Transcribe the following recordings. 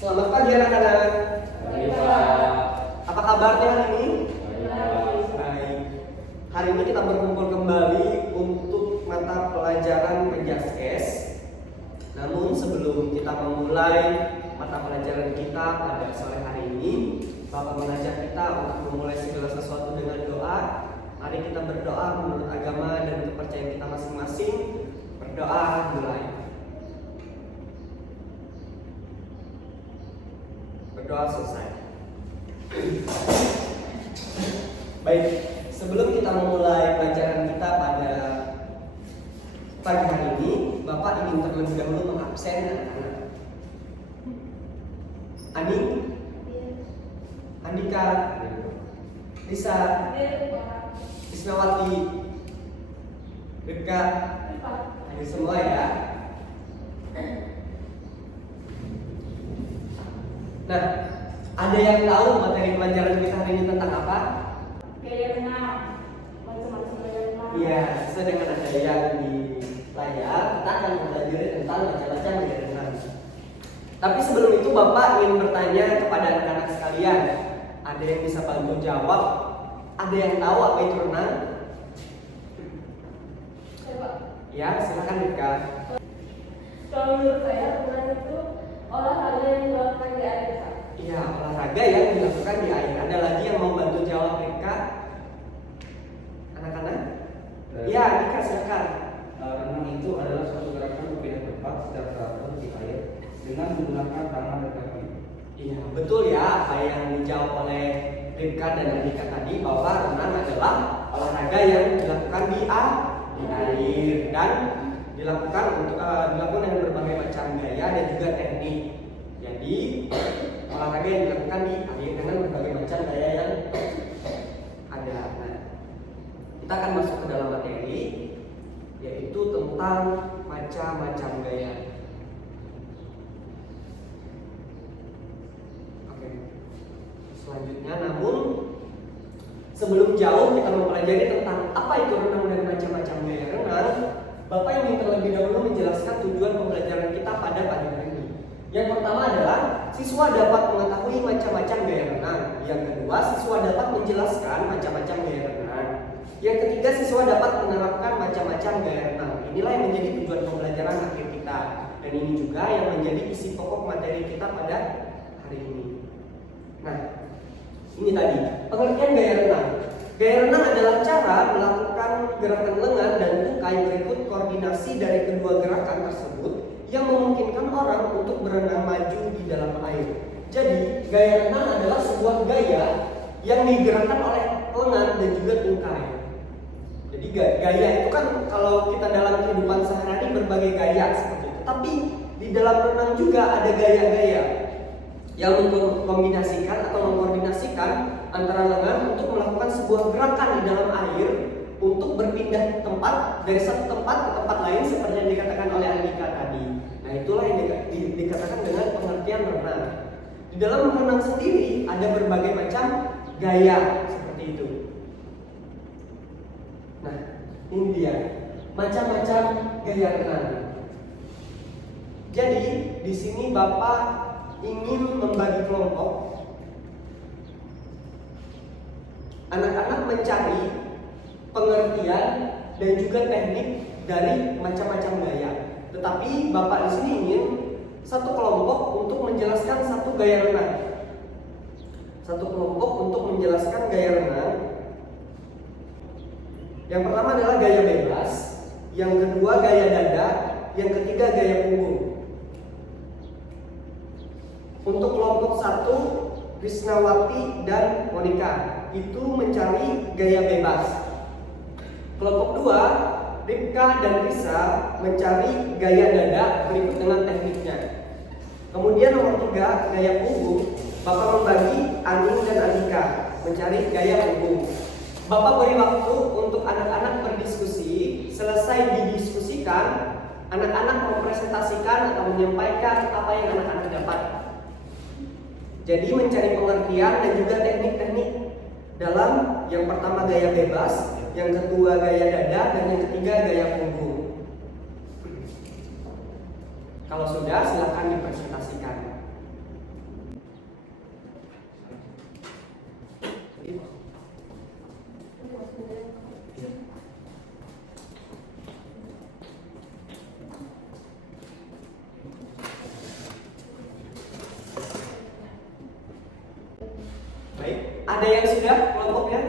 Selamat pagi anak-anak. Baik, Pak. Apa kabarnya hari ini? Baik. Baik. Hari ini kita berkumpul kembali untuk mata pelajaran Penjaskes. Namun sebelum kita memulai mata pelajaran kita pada sore hari ini, Bapak mengajak kita untuk memulai segala sesuatu dengan doa. Mari kita berdoa menurut agama dan kepercayaan kita masing-masing. Berdoa mulai. Berdoa selesai. Baik, sebelum kita memulai pelajaran kita pada pagi hari ini, Bapak ingin terlebih dahulu mengabsen anak-anak. Ani, Andika, Lisa, Isnawati, Rika, hadir semua ya. Nah, ada yang tahu materi pelajaran kita hari ini tentang apa? Gaya renang. Macam-macam gaya renang. Iya, sesuai dengan ada yang di layar, kita akan mempelajari tentang macam-macam gaya renang. Tapi sebelum itu Bapak ingin bertanya kepada anak-anak sekalian. Ada yang bisa bantu jawab? Ada yang tahu apa itu renang? Coba. Ya, silakan Rika. Kalau menurut saya renang itu olahraga yang dilakukan di air, Pak. Iya, olahraga yang dilakukan di air. Ada lagi yang mau bantu jawab Rika? Anak-anak? Iya, Rika silakan. Renang itu adalah suatu gerakan berpindah tempat secara teratur di air dengan menggunakan tangan dan kaki. Iya, betul ya apa yang dijawab oleh Rika dan Andika tadi, bahwa renang adalah olahraga yang dilakukan di air dan dilakukan dengan berbagai macam gaya dan juga teknik. Jadi olahraga yang dilakukan di air dengan berbagai macam gaya yang ada. Nah, kita akan masuk ke dalam materi, yaitu tentang macam-macam gaya. Oke. Selanjutnya, namun sebelum jauh kita mempelajari tentang apa itu renang dan macam-macam gaya renang, Bapak ingin terlebih dahulu menjelaskan tujuan pembelajaran kita pada pagi hari ini. Yang pertama adalah siswa dapat mengetahui macam-macam gaya renang. Yang kedua, siswa dapat menjelaskan macam-macam gaya renang. Yang ketiga, siswa dapat menerapkan macam-macam gaya renang. Inilah yang menjadi tujuan pembelajaran akhir kita. Dan ini juga yang menjadi isi pokok materi kita pada hari ini. Nah, ini tadi pengertian gaya renang. Gaya renang adalah cara melakukan gerakan lengan dan tukai berikut koordinasi dari kedua gerakan tersebut yang memungkinkan orang untuk berenang maju di dalam air. Jadi, gaya renang adalah sebuah gaya yang digerakkan oleh lengan dan juga tungkai. Jadi gaya itu kan kalau kita dalam kehidupan sehari-hari berbagai gaya seperti itu. Tapi di dalam renang juga ada gaya-gaya yang mengkombinasikan atau mengkoordinasikan antara lengan untuk melakukan sebuah gerakan di dalam air untuk berpindah tempat dari satu tempat ke tempat lain seperti yang dikatakan oleh Andika tadi. Nah, itulah yang dikatakan dengan pengertian renang. Di dalam renang sendiri ada berbagai macam gaya seperti itu. Nah, ini dia macam-macam gaya renang. Jadi di sini Bapak ingin membagi kelompok. Anak-anak mencari pengertian dan juga teknik dari macam-macam gaya. Tetapi Bapak di sini ingin satu kelompok untuk menjelaskan satu gaya renang. Satu kelompok untuk menjelaskan gaya renang. Yang pertama adalah gaya bebas, yang kedua gaya dada, yang ketiga gaya punggung. Untuk kelompok 1, Krisnawati dan Monika itu mencari gaya bebas. Kelompok 2, Ripka dan Risa mencari gaya dada berikut dengan tekniknya. Kemudian nomor 3, gaya punggung, Bapak membagi Aning dan Andika mencari gaya punggung. Bapak beri waktu untuk anak-anak berdiskusi. Selesai didiskusikan, anak-anak mempresentasikan atau menyampaikan apa yang anak-anak dapat. Jadi mencari pengertian dan juga teknik-teknik dalam yang pertama gaya bebas, yang kedua gaya dada, dan yang ketiga gaya punggung. Kalau sudah, silakan dipresentasikan. Baik, ada yang sudah kelompoknya?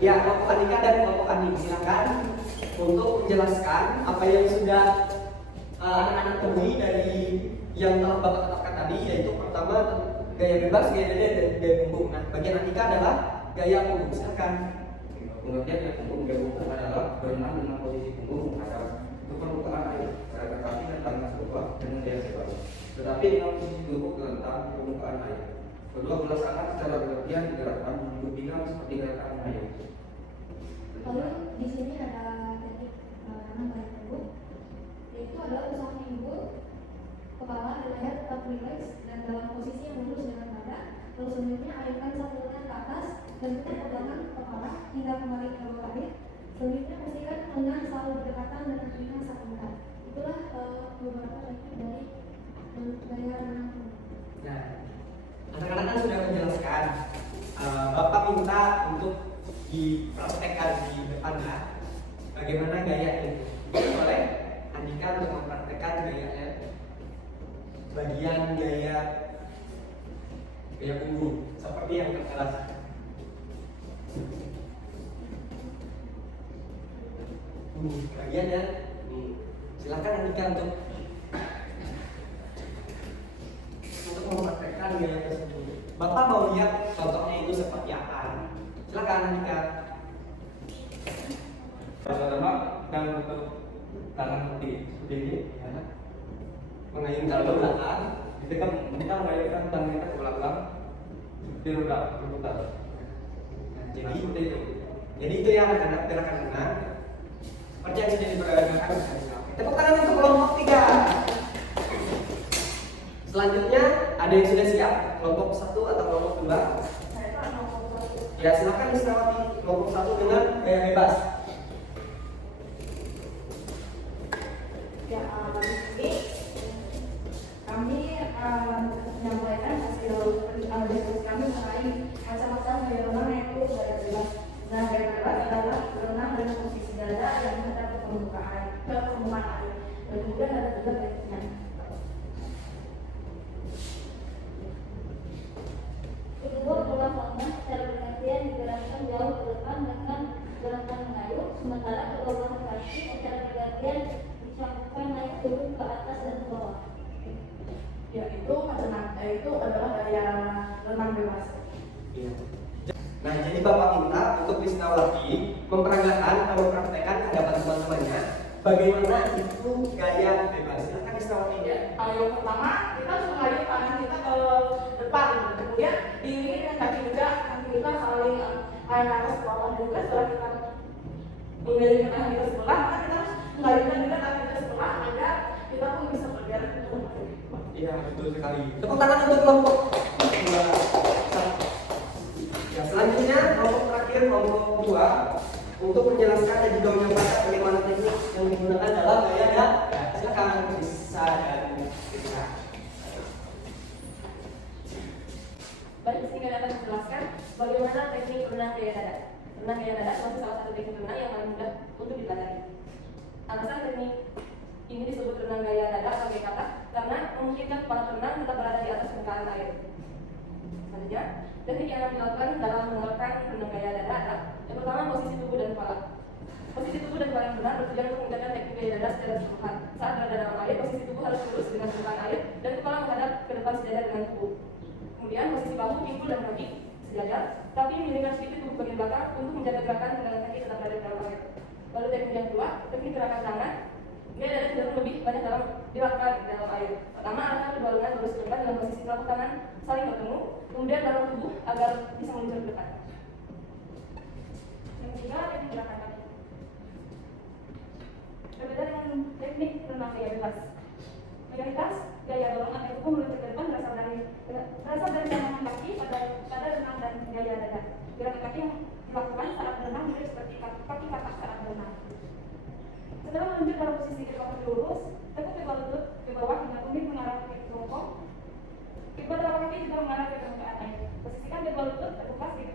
Ya, kelompok Andika dan kelompok Andi, silakan untuk menjelaskan apa yang sudah anak-anak temui dari yang telah Bapak tetapkan tadi, yaitu pertama gaya bebas, gaya dada, dan gaya punggung. Nah, bagian Andika adalah gaya punggung, silakan. Pengertian gaya punggung adalah berenang dengan posisi punggung menghadap ke permukaan air, gerakan kaki dan tangan ke bawah dengan gaya bebas. Tetapi dengan posisi tubuh terlentang di permukaan air. Kedua belah tangan secara bergantian digerakkan menuju pinggang seperti gerakan air. Lalu di sini ada teknik renang gaya punggung, yaitu adalah usaha mengimbul kepala dan leher tetap rileks dan dalam posisi yang lurus dengan dada. Lalu selanjutnya alirkan satu lengan ke atas dan putar ke belakang kepala hingga kembali ke bawah air. Selanjutnya pastikan lengan selalu berdekatan dengan telinga saat menghadap. Itulah beberapa teknik dari gaya renang punggung. Nah, anak-anak kan sudah menjelaskan. Bapak minta untuk dipraktekkan di depan bagaimana gaya itu. Boleh Andika untuk mempraktekkan gayanya, bagian gaya punggung seperti yang kita lakukan. Bagiannya, silakan Andika untuk mempraktekkan gaya tersebut. Bapak mau lihat contohnya itu seperti apa? Silakan Andika. Pertama, dan untuk tangan seperti ini, ya. Mengayunkan ke belakang. Kita mengayunkan tangan kita ke belakang, seperti roda berputar. Jadi itu ya anak-anak gerakan renang seperti yang sudah diperagakan. Tepuk tangan untuk kelompok 3. Selanjutnya ada yang sudah siap kelompok 1 atau kelompok 2? Ya, silakan Isnawati kelompok 1 dengan gaya bebas. Ya, ini kami menyampaikan hasil diskusi kami mengenai macam-macam gaya renang, yaitu gaya bebas. Nah, gaya bebas adalah berenang dengan posisi dada yang menghadap ke permukaan air. Dan kemudian ada juga tekniknya. Kedua bola lengan secara bergantian digerakkan jauh ke depan dengan gerakan mengayuh, sementara kedua belah kaki secara bergantian dicangkokkan naik turun ke atas dan ke bawah. Ya, itu adalah gaya renang bebas. Iya. Nah, jadi Bapak minta untuk Isnawati memperagakan atau mempraktekkan hadapan teman-temannya bagaimana itu gaya bebas. Silakan Isnawati. Ya, yang pertama kita harus mengayuh tangan kita ke depan, kemudian diiringi dengan kaki kita saling ke atas ke bawah juga. Setelah kita mengiringkan tangan kita sebelah, maka kita harus mengayunkan juga tangan kita sebelah agar kita pun bisa bergerak ke depan. Iya, betul sekali. Tepuk tangan untuk kelompok 2. Ya, selanjutnya kelompok terakhir, kelompok 2 untuk menjelaskan dan juga menyampaikan bagaimana teknik yang digunakan dalam gaya dada. Ya, silakan bisa dan bisa. Baik, di sini kami akan menjelaskan bagaimana teknik renang gaya dada. Renang gaya dada termasuk salah satu teknik renang yang paling mudah untuk dipelajari. Alasan teknik ini disebut renang gaya dada sebagai kata karena memungkinkan para perenang tetap berada di atas permukaan air. Selanjutnya, teknik yang dilakukan dalam menerapkan renang gaya dada adalah yang pertama posisi tubuh dan kepala. Posisi tubuh dan kepala yang benar bertujuan untuk meningkatkan teknik gaya dada secara keseluruhan. Saat berada dalam air, posisi tubuh harus lurus dengan permukaan air dan kepala menghadap ke depan sejajar dengan tubuh. Kemudian posisi bahu, pinggul, dan kaki sejajar, tapi miringkan sedikit tubuh bagian belakang untuk menjaga gerakan dengan kaki tetap berada di dalam air. Lalu teknik yang kedua, teknik gerakan tangan. Gaya dada cenderung lebih banyak dilakukan di dalam air. Pertama, arahkan kedua lengan lurus ke depan dengan posisi telapak tangan saling bertemu, kemudian dorong tubuh agar bisa meluncur ke depan. Yang ketiga, teknik gerakan kaki. Berbeda dengan teknik renang gaya bebas. Mayoritas gaya dorongan air tubuh meluncur ke depan berasal dari tangan kaki pada renang dan gaya dada. Gerakan kaki yang dilakukan saat berenang mirip seperti kaki katak saat berenang. Setelah meluncur pada posisi kedua kaki lurus, tekuk kedua lutut ke bawah hingga tumit mengarah ke bokong. Kedua telapak kaki juga mengarah ke permukaan air. Posisikan kedua lutut terbuka sedikit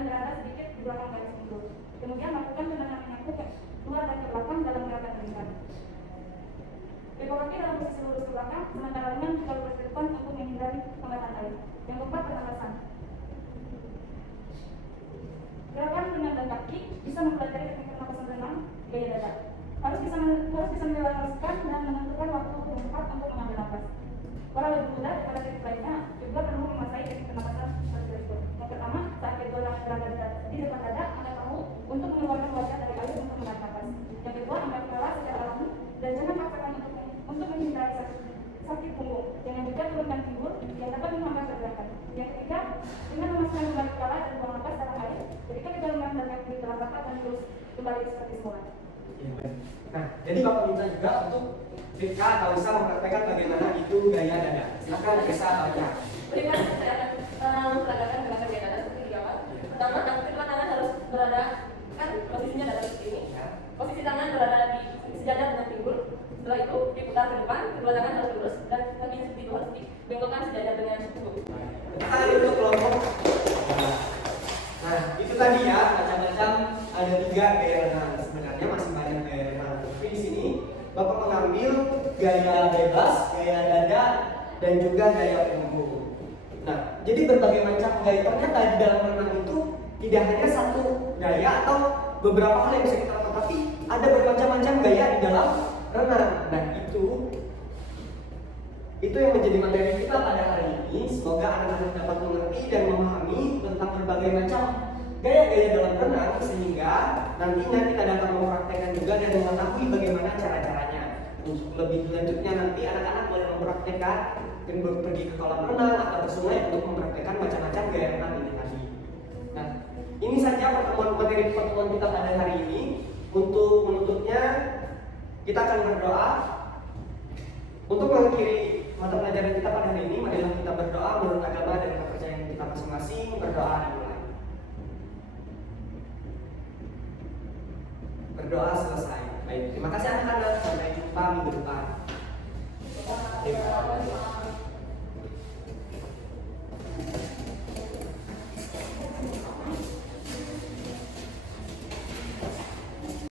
dan berada sedikit di belakang garis pinggul. Kemudian lakukan tendangan menyangkut keluar dan ke belakang dalam gerakan melingkar. Ekor kaki dalam posisi lurus ke belakang, sementara lengan juga lurus ke depan untuk menghindari hambatan air. Yang keempat, pernapasan. Gerakan dengan dan kaki bisa mempelajari teknik pernapasan renang gaya dada. Harus bisa menjelaskan dan menentukan waktu yang tepat untuk mengambil nafas. Para lebih mudah daripada teknik lainnya juga perlu menguasai teknik pernapasan seperti berikut. Yang pertama, saat kedua berada di depan dada, angkat kamu untuk mengeluarkan wajah dari air untuk menarik nafas. Yang kedua, angkat kepala secara alami dan jangan paksakan untuk menghindari sakit punggung. Jangan juga turunkan pinggul yang dapat menghambat pergerakan. Yang ketiga, dengan memasukkan kembali kepala dan buang nafas dalam air, ketika kedalaman dan kaki telah rapat dan terus kembali seperti semula. Nah, jadi Bapak minta juga untuk Rifka atau bisa mempraktekkan bagaimana itu gaya dada. Silakan bisa baca. Berikutnya saya akan memperagakan gerakan gaya dada seperti di awal. Pertama, kedua tangan harus berada, kan posisinya dada seperti ini. Posisi tangan berada di sejajar dengan pinggul. Setelah itu diputar ke depan, kedua tangan harus lurus dan kaki seperti itu harus dibengkokkan sejajar dengan pinggul. Tangan untuk kelompok. Nah, itu tadi ya, macam-macam ada 3 gaya renang. Sebenarnya masih banyak gaya renang. Tapi di sini Bapak mengambil gaya bebas, gaya dada, dan juga gaya punggung. Nah, jadi berbagai macam gaya ternyata di dalam renang itu tidak hanya satu gaya atau beberapa hal yang bisa kita lakukan, tapi ada bermacam-macam gaya di dalam renang. Nah, itu yang menjadi materi kita pada hari ini. Semoga anak-anak dapat mengerti dan memahami tentang berbagai macam gaya-gaya dalam renang, sehingga nantinya kita dapat mempraktekkan juga dan mengetahui bagaimana cara-caranya. Untuk lebih lanjutnya nanti anak-anak boleh mempraktekkan dan pergi ke kolam renang atau ke sungai untuk mempraktekkan macam-macam gaya renang ini tadi. Nah, ini saja materi pertemuan kita pada hari ini. Untuk menutupnya, kita akan berdoa. Untuk mengakhiri mata pelajaran kita pada hari ini, marilah kita berdoa menurut agama dan kepercayaan kita masing-masing. Berdoa dimulai. Berdoa selesai. Baik, terima kasih anak-anak. Sampai jumpa minggu depan.